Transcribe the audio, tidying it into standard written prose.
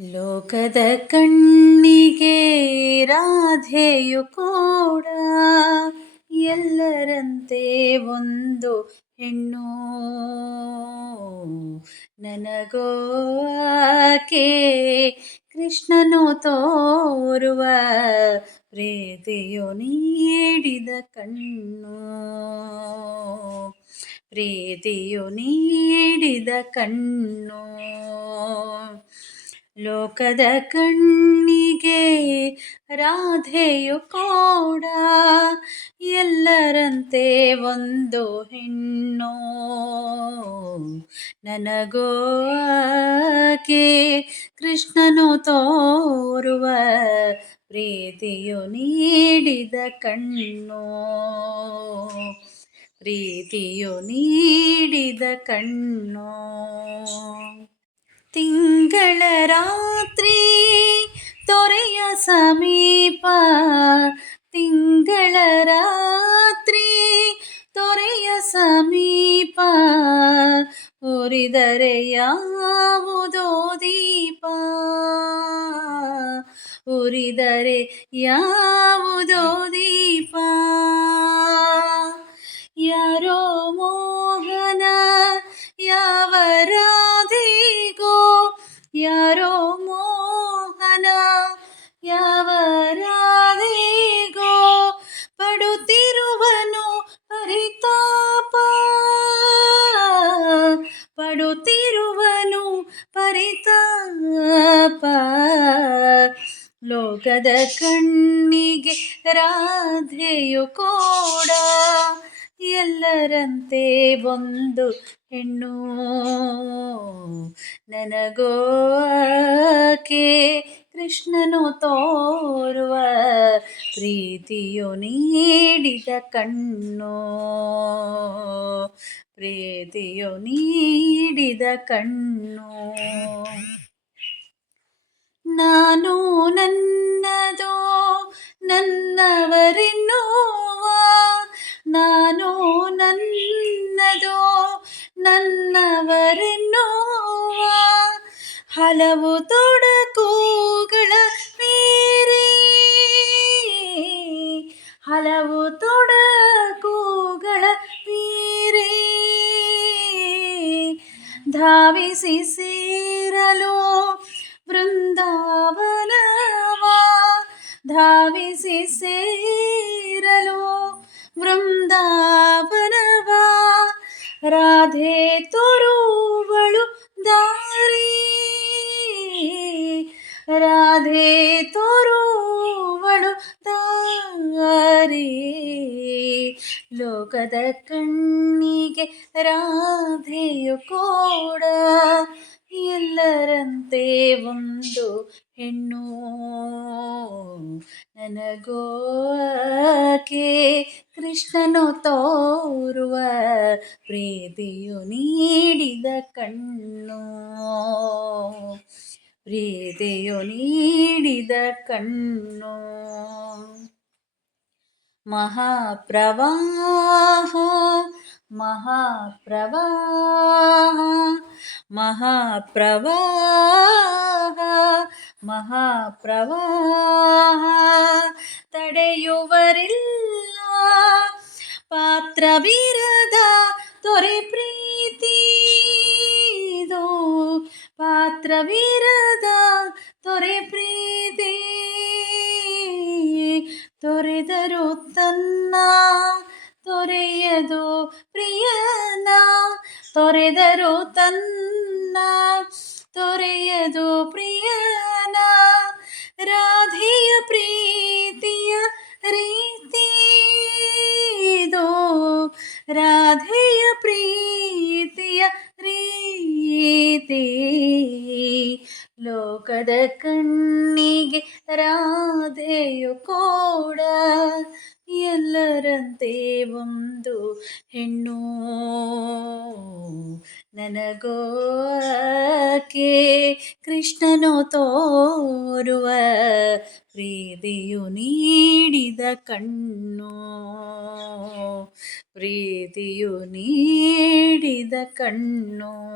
ಲೋಕದ ಕಣ್ಣಿಗೆ ರಾಧೆಯು ಕೂಡ ಎಲ್ಲರಂತೆ ಒಂದು ಹೆಣ್ಣು. ನನಗೋ ಆಕೆ ಕೃಷ್ಣನು ತೋರುವ ಪ್ರೀತಿಯು ನೀಡಿದ ಕಣ್ಣು. ಪ್ರೀತಿಯು ನೀಡಿದ ಕಣ್ಣು. ಲೋಕದ ಕಣ್ಣಿಗೆ ರಾಧೆಯು ಕೂಡ ಎಲ್ಲರಂತೆ ಒಂದು ಹೆಣ್ಣು. ನನಗೋ ಆಕೆ ಕೃಷ್ಣನು ತೋರುವ ಪ್ರೀತಿಯು ನೀಡಿದ ಕಣ್ಣು. ಪ್ರೀತಿಯು ನೀಡಿದ ಕಣ್ಣು. ತಿಂಗಳ ರಾತ್ರಿ ತೊರೆಯ ಸಮೀಪ, ತಿಂಗಳ ರಾತ್ರಿ ತೊರೆಯ ಸಮೀಪ, ಉರಿದರೆ ಯಾವುದೋ ದೀಪ, ಉರಿದರೆ ಯಾವುದೋ ದೀಪ. ಯಾರೋ ಮೋಹನ ಯಾವ ರಾಧೆಗೋ, ಯಾರೋ ಮೋಹನ ಯಾವ ರಾಧೆಗೋ, ಪಡುತ್ತಿರುವನು ಪರಿತಾಪ, ಪಡುತ್ತಿರುವನು ಪರಿತಾಪ. ಲೋಕದ ಕಣ್ಣಿಗೆ ರಾಧೆಯು ಕೂಡ ಎಲ್ಲರಂತೆ ಒಂದು ಹೆಣ್ಣು. ನನಗೋ ಆಕೆ ಕೃಷ್ಣನು ತೋರುವ ಪ್ರೀತಿಯು ನೀಡಿದ ಕಣ್ಣು. ಪ್ರೀತಿಯು ನೀಡಿದ ಕಣ್ಣು. ನಾನು ನನ್ನದೋ ನನ್ನವರೆನ್ನುವ, ನಾನು ನನ್ನದೋ ನನ್ನವರೆನ್ನುವ ಹಲವು ತೊಡಕುಗಳ ಮೀರಿ, ಹಲವು ತೊಡಕುಗಳ ಮೀರಿ ಧಾವಿಸಿ ಸೇರಲು ಬೃಂದಾವನವ, ಧಾವಿಸಿ ಸೇರಲು ಬೃಂದಾವನವ. ರಾಧೆ ತೋರುವಳು ದಾರಿ, ರಾಧೆ ತೋರುವಳು ದಾರಿ. ಲೋಕದ ಕಣ್ಣಿಗೆ ರಾಧೆಯು ಕೂಡ ಎಲ್ಲರಂತೆ ಒಂದು ಹೆಣ್ಣು. ನನಗೋ ಆಕೆ ಕೃಷ್ಣನು ತೋರುವ ಪ್ರೀತಿಯು ನೀಡಿದ ಕಣ್ಣು. ಪ್ರೀತಿಯು ನೀಡಿದ ಕಣ್ಣು. ಮಹಾಪ್ರವಾಹ ಮಹಾಪ್ರವಾಹ ಮಹಾಪ್ರವಾಹ ಮಹಾಪ್ರವಾಹ, ತಡೆಯುವರಿಲ್ಲ ಪಾತ್ರವಿರದ ತೊರೆ ಪ್ರೀತಿದು, ಪಾತ್ರವಿರದ ತೊರೆ ಪ್ರೀತಿ. ತೊರೆದರು ತನ್ನ ತೊರೆಯದು ಪ್ರಿಯನ, ತೊರೆದರು ತನ್ನ ತೊರೆಯದು ಪ್ರಿಯನ. ರಾಧೆಯ ಪ್ರೀತಿಯ ರೀತಿದು, ರಾಧೆಯ ಪ್ರೀತಿಯ ರೀತಿ. ಲೋಕದ ಕಣ್ಣಿಗೆ ರಾಧೆಯು ಕೂಡ ಎಲ್ಲರಂತೆ ಒಂದು ಹೆಣ್ಣು. ನನಗೋ ಆಕೆ ಕೃಷ್ಣನು ತೋರುವ ಪ್ರೀತಿಯು ನೀಡಿದ ಕಣ್ಣು. ಪ್ರೀತಿಯು ನೀಡಿದ ಕಣ್ಣು.